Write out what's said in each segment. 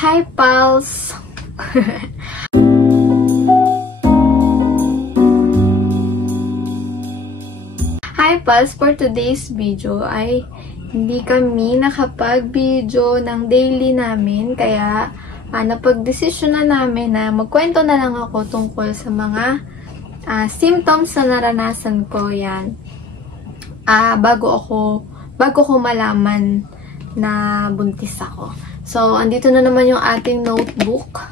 Hi, pals! Hi, pals! For today's video ay hindi kami nakapag-video ng daily namin. Kaya, napag-desisyon na namin na magkwento na lang ako tungkol sa mga symptoms na naranasan ko. Yan. Bago ko malaman na buntis ako. So, andito na naman yung ating notebook.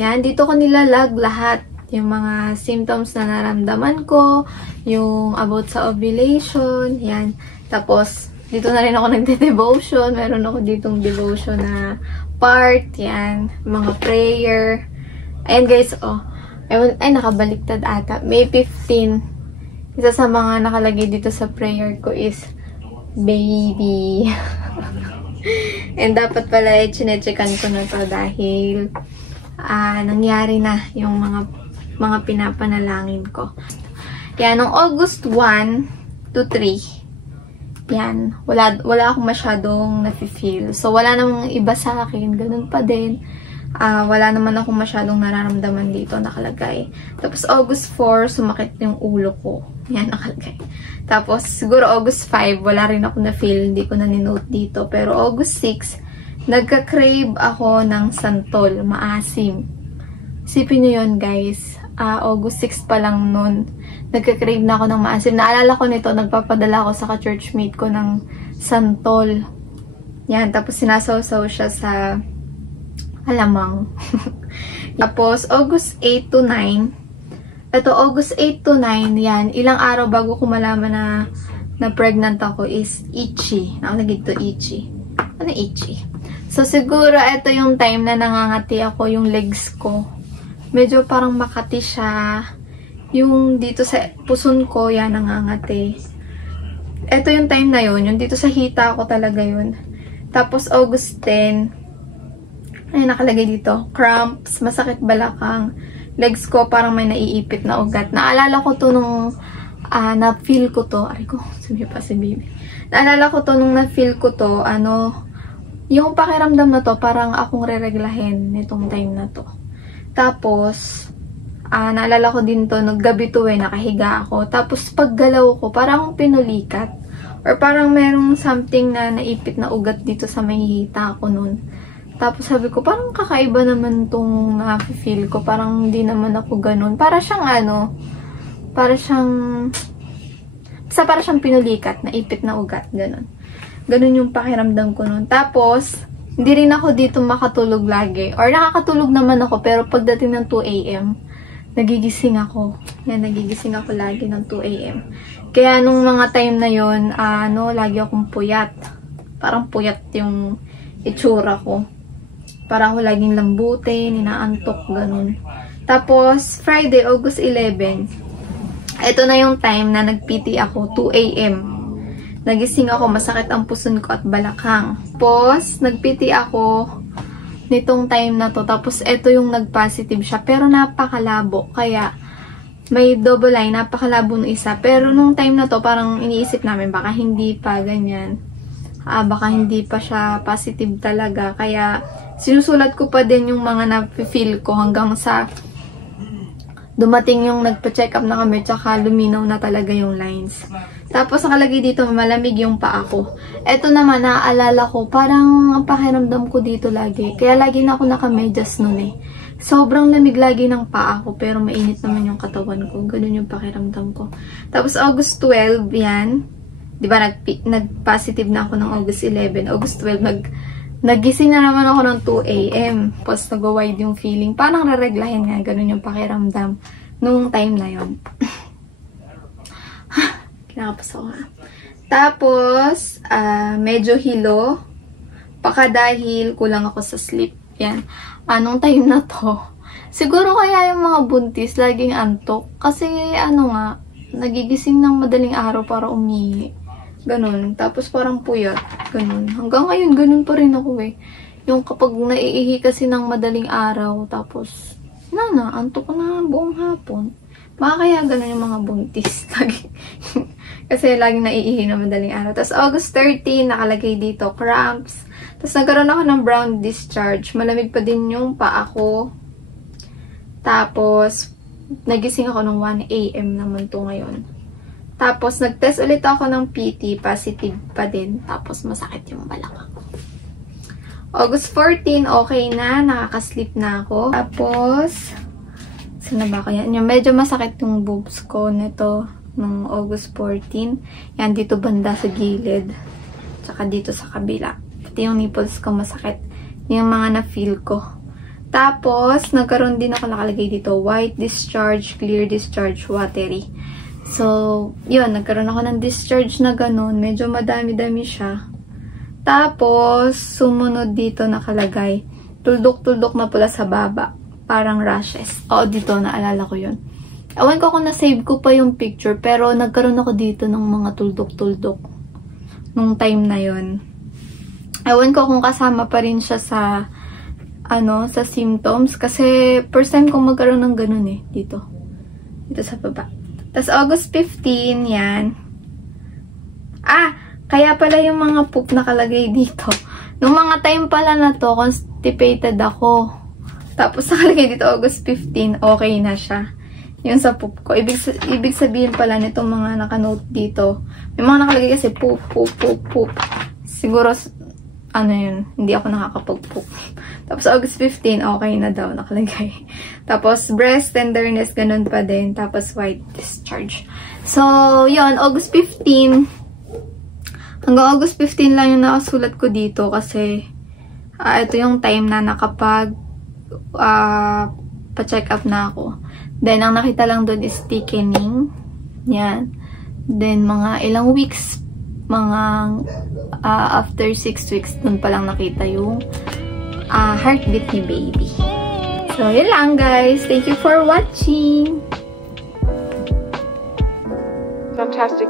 Yan, dito ko nilalag lahat. Yung mga symptoms na naramdaman ko, yung about sa ovulation, yan. Tapos, dito na rin ako nagde-devotion. Meron ako ditong devotion na part, yan. Mga prayer. Ayan guys, oh. Ay, nakabaliktad ata. May 15. Isa sa mga nakalagay dito sa prayer ko is, baby. And dapat pala chine-checkan ko na to dahil nangyari na yung mga pinapanalangin ko. Yan, noong August 1 to 3, yan, wala akong masyadong nafe-feel. So, wala namang iba sa akin. Ganun pa din. Wala naman akong masyadong nararamdaman dito nakalagay. Tapos, August 4, sumakit yung ulo ko. Yan, nakalagay. Tapos, siguro August 5, wala rin ako na-feel. Hindi ko na ni-note dito. Pero August 6, nagka-crave ako ng santol, maasim. Isipin nyo yun, guys. August 6 pa lang nun, nagka-crave na ako ng maasim. Naalala ko nito, nagpapadala ako sa ka-churchmate ko ng santol. Yan, tapos sinasawsaw siya sa alamang. Tapos, August 8 to 9, ito, August 8 to 9, yan, ilang araw bago ko malaman na pregnant ako is itchy. Nakalagay dito, itchy. Ano itchy? So, siguro, ito yung time na nangangati ako, yung legs ko. Medyo parang makati siya. Yung dito sa puson ko, yan, nangangati. Ito yung time na yun. Yung dito sa hita ko talaga yun. Tapos, August 10, ay, nakalagay dito, cramps, masakit balakang. Legs ko parang may naiipit na ugat. Naalala ko to nung na-feel ko to. Aray ko, sabi pa si baby. Naalala ko to nung na-feel ko to, yung pakiramdam na to, parang akong re-reglahin nitong time na to. Tapos, naalala ko din to, naggabi to nakahiga ako. Tapos, paggalaw ko, parang pinulikat. Or parang merong something na naipit na ugat dito sa may hita ko nun. Tapos sabi ko, parang kakaiba naman tong na-feel ko. Parang hindi naman ako ganun. Para siyang para siyang pinulikat, naipit na ugat, ganun. Ganun yung pakiramdam ko nun. Tapos, hindi rin ako dito makatulog lagi. Or nakakatulog naman ako, pero pagdating ng 2 AM, nagigising ako. Yan, nagigising ako lagi ng 2 AM. Kaya nung mga time na yun, lagi akong puyat. Parang puyat yung itsura ko. Parang ako laging lambutin, inaantok, ganun. Tapos, Friday, August 11, ito na yung time na nag-PT ako, 2 AM. Nagising ako, masakit ang puson ko at balakang. Tapos, nag-PT ako nitong time na to. Tapos, ito yung nag-positive siya. Pero napakalabo. Kaya, may double line, napakalabo ng isa. Pero nung time na to, parang iniisip namin, baka hindi pa ganyan. Baka hindi pa siya positive talaga. Kaya, sinusulat ko pa din yung mga na-feel ko hanggang sa dumating yung nagpa-check up na kami tsaka luminaw na talaga yung lines. Tapos nakalagay dito malamig yung paa ko. Eto naman naaalala ko parang pakiramdam ko dito lagi. Kaya lagi na ako nakamedyas nun eh. Sobrang lamig lagi ng paa ko pero mainit naman yung katawan ko. Ganun yung pakiramdam ko. Tapos August 12 yan. Diba nag-positive na ako ng August 11. August 12 nagising na naman ako ng 2 AM. Tapos nag-wide yung feeling. Parang rareglahin nga. Ganun yung pakiramdam nung time na yun. Kinakapas ako nga. Tapos, medyo hilo. Baka dahil kulang ako sa sleep. Yan. Anong time na to? Siguro kaya yung mga buntis laging antok. Kasi nagigising ng madaling araw para umihi. Ganun. Tapos parang puyat. Ganun. Hanggang ngayon, ganun pa rin ako eh. Yung kapag naiihi kasi ng madaling araw, tapos, antok na buong hapon. Baka kaya ganun yung mga buntis. Kasi laging naiihi na madaling araw. Tapos August 13, nakalagay dito, cramps. Tapos nagkaroon ako ng brown discharge. Malamig pa din yung paa ko. Tapos, nagising ako ng 1 AM naman to ngayon. Tapos, nag-test ulit ako ng PT. Positive pa din. Tapos, masakit yung balakang ko. August 14, okay na. Nakaka-sleep na ako. Tapos, saan na ba ako yan? Yung medyo masakit yung boobs ko nito nung August 14. Yan, dito banda sa gilid. Tsaka dito sa kabila. Pati yung nipples ko masakit. Yung mga na-feel ko. Tapos, nagkaroon din ako nakalagay dito. White discharge, clear discharge, watery. So, yun. Nagkaroon ako ng discharge na ganun. Medyo madami-dami siya. Tapos, sumunod dito nakalagay. Tuldok-tuldok na pula sa baba. Parang rashes. Oo, dito. Naalala ko yun. Awan ko kung na-save ko pa yung picture. Pero, nagkaroon ako dito ng mga tuldok-tuldok. Nung time na yun. Awan ko kung kasama pa rin siya sa sa symptoms. Kasi, first time kong magkaroon ng ganun eh. Dito. Dito sa baba. Tapos, August 15, yan. Kaya pala yung mga poop nakalagay dito. Nung mga time pala na to, constipated ako. Tapos, nakalagay dito, August 15, okay na siya. Yung sa poop ko. Ibig sabihin pala nitong mga nakanote dito. May mga nakalagay kasi poop, poop, poop, poop. Siguro, yun, hindi ako nakakapag-poop. Tapos, August 15, okay na daw, nakalagay. Tapos, breast tenderness, ganun pa din. Tapos, white discharge. So, yun, August 15. Hanggang August 15 lang yung nakasulat ko dito kasi, ito yung time na nakapag, pa-check up na ako. Then, ang nakita lang doon is thickening. Yan. Then, mga ilang weeks, after 6 weeks, dun palang nakita yung heartbeat ni baby. So, yun lang guys. Thank you for watching. Fantastic.